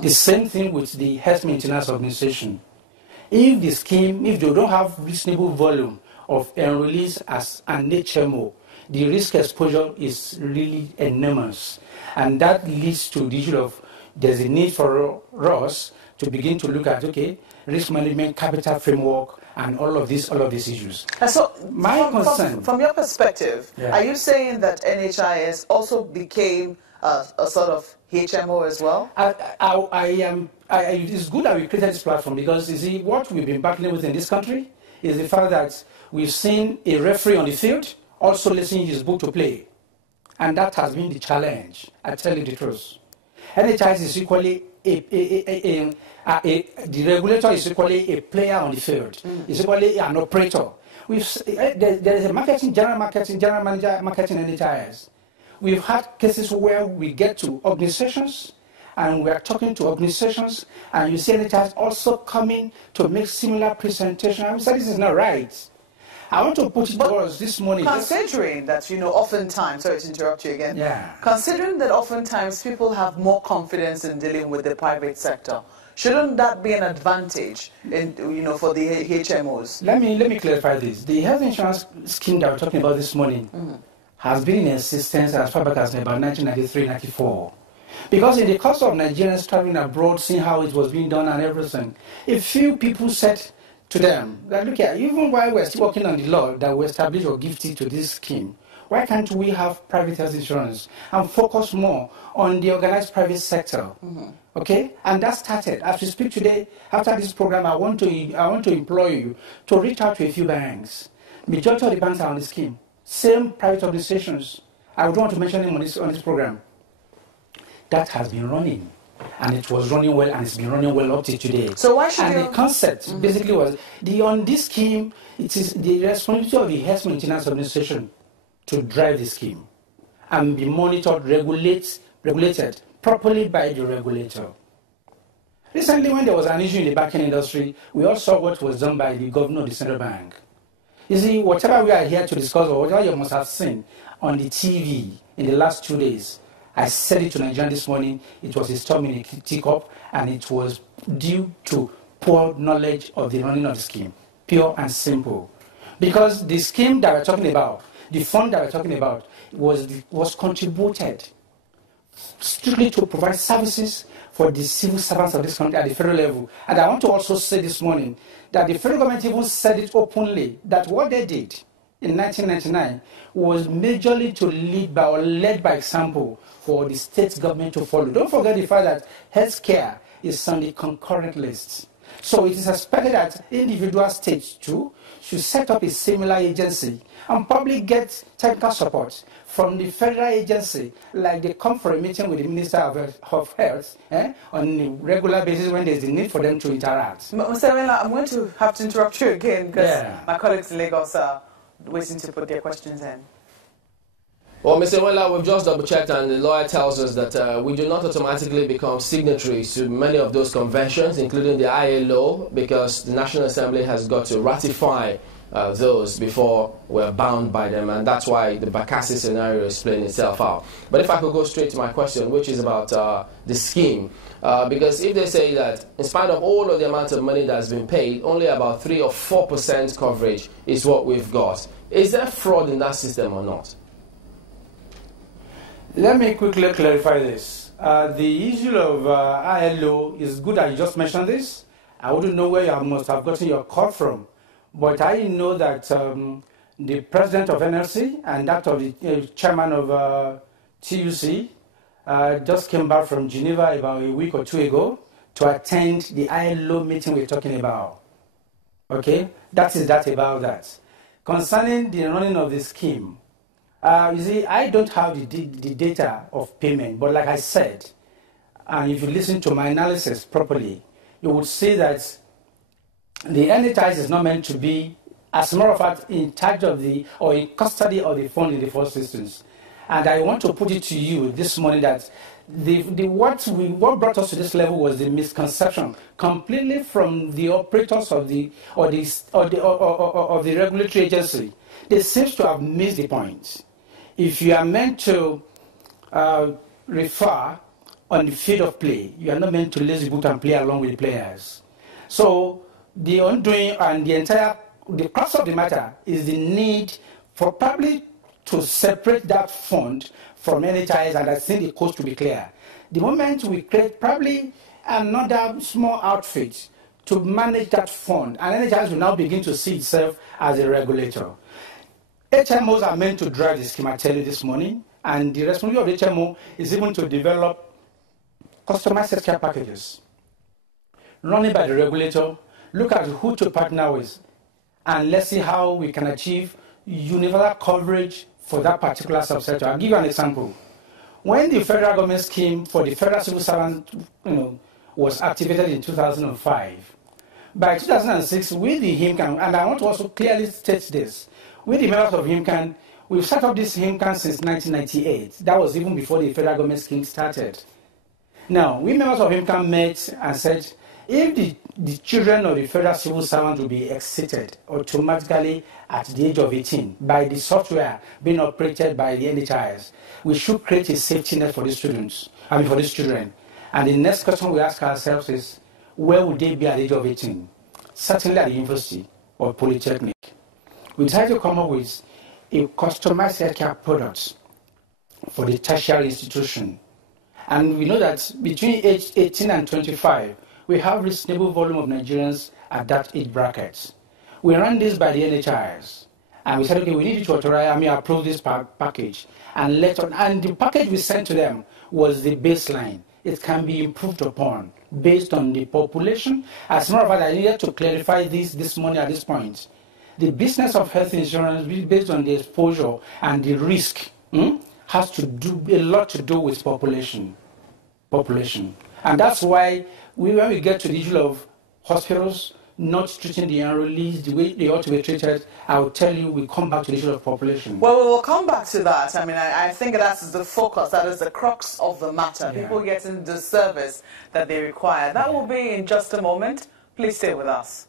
The same thing with the health maintenance organization. If the scheme, if they don't have reasonable volume of enrollees as an HMO, the risk exposure is really enormous. And that leads to the issue of there's a need for us to begin to look at, okay, risk management, capital framework, and all of these issues. And so, my concern, from your perspective, are you saying that NHIS also became a sort of HMO as well? It's good that we created this platform because, you see, what we've been battling with in this country is the fact that we've seen a referee on the field also listening his book to play. And that has been the challenge, I tell you the truth. NHIS is equally the regulator is equally a player on the field. It's equally an operator. There is a general manager marketing NHIS. We've had cases where we get to organizations and we are talking to organizations and you see NHIS also coming to make similar presentation. I said, this is not right. I want to put it towards this morning. Considering that, oftentimes, sorry to interrupt you again, considering that oftentimes people have more confidence in dealing with the private sector, shouldn't that be an advantage for the HMOs? Let me clarify this. The health insurance scheme that we're talking about this morning has been in existence as far back as about 1993-94. Because in the course of Nigerians traveling abroad, seeing how it was being done and everything, a few people said to them that, look here, even while we're still working on the law that will establish or give it to this scheme, why can't we have private health insurance and focus more on the organized private sector? Okay? And that started. As we speak today, after this program, I want to implore you to reach out to a few banks. Majority of the banks are on the scheme. Same private organizations. I would want to mention them on this program. That has been running. And it was running well, and it's been running well up to today. So why should the concept basically was, on this scheme, it is the responsibility of the Health Maintenance Administration to drive the scheme and be monitored, regulated properly by the regulator. Recently, when there was an issue in the banking industry, we all saw what was done by the governor of the central bank. You see, whatever we are here to discuss, or whatever you must have seen on the TV in the last 2 days, I said it to Nigeria this morning, it was a storm in a teacup, and it was due to poor knowledge of the running of the scheme, pure and simple. Because the scheme that we're talking about, the fund that we're talking about, was contributed strictly to provide services for the civil servants of this country at the federal level. And I want to also say this morning that the federal government even said it openly, that what they did in 1999 was majorly to lead by or led by example for the state government to follow. Don't forget the fact that healthcare is on the concurrent list. So it is expected that individual states too should set up a similar agency and probably get technical support from the federal agency, like they come for a meeting with the Minister of Health on a regular basis when there's a need for them to interact. Mr. Ewenla, I'm going to have to interrupt you again because my colleagues in Lagos are waiting to put their questions in. Well, Mr. Ewenla, we've just double-checked, and the lawyer tells us that we do not automatically become signatories to many of those conventions, including the ILO, because the National Assembly has got to ratify those before we're bound by them, and that's why the Bakassi scenario is playing itself out. But if I could go straight to my question, which is about the scheme, because if they say that in spite of all of the amount of money that's been paid, only about 3 or 4% coverage is what we've got, is there fraud in that system or not? Let me quickly clarify this. The issue of ILO is good that you just mentioned this. I wouldn't know where you must have gotten your call from, but I know that the president of NLC and that of the chairman of TUC just came back from Geneva about a week or two ago to attend the ILO meeting we're talking about. Okay, that is that about that. Concerning the running of the scheme, you see, I don't have the data of payment, but like I said, and if you listen to my analysis properly, you would see that the NHIS is not meant to be, as a matter of fact, in charge of or in custody of the fund in the first instance. And I want to put it to you this morning that what brought us to this level was the misconception completely from the operators of the regulatory agency. They seem to have missed the point. If you are meant to refer on the field of play. You are not meant to lazy boot and play along with the players. So the undoing and the crux of the matter is the need for probably to separate that fund from NHIS, and I think the cost to be clear. The moment we create probably another small outfit to manage that fund, and NHIS will now begin to see itself as a regulator. HMOs are meant to drive the scheme, I tell you this morning, and the responsibility of HMO is even to develop customized healthcare packages, running by the regulator, look at who to partner with, and let's see how we can achieve universal coverage for that particular subsector. I'll give you an example. When the federal government scheme for the federal civil servant was activated in 2005, by 2006, with the HIMCAN, and I want to also clearly state this, with the members of HIMCAN, we've set up this HIMCAN since 1998. That was even before the federal government scheme started. Now, we members of HIMCAN met and said, if the children of the federal civil servant will be exited automatically at the age of 18 by the software being operated by the NHIS, we should create a safety net for these students, for these children. And the next question we ask ourselves is, where would they be at the age of 18? Certainly at the university or polytechnic. We decided to come up with a customized healthcare product for the tertiary institution. And we know that between age 18 and 25, we have reasonable volume of Nigerians at that age bracket. We ran this by the NHIS, and we said, okay, we need to authorize, approve this package. And the package we sent to them was the baseline. It can be improved upon based on the population. As a matter of fact, I needed to clarify this morning at this point. The business of health insurance, based on the exposure and the risk, has to do a lot to do with population. And that's why when we get to the issue of hospitals not treating the enrollees the way they ought to be treated, I will tell you we come back to the issue of population. Well, we will come back to that. I think that is the focus, that is the crux of the matter. Yeah. People getting the service that they require. That will be in just a moment. Please stay with us.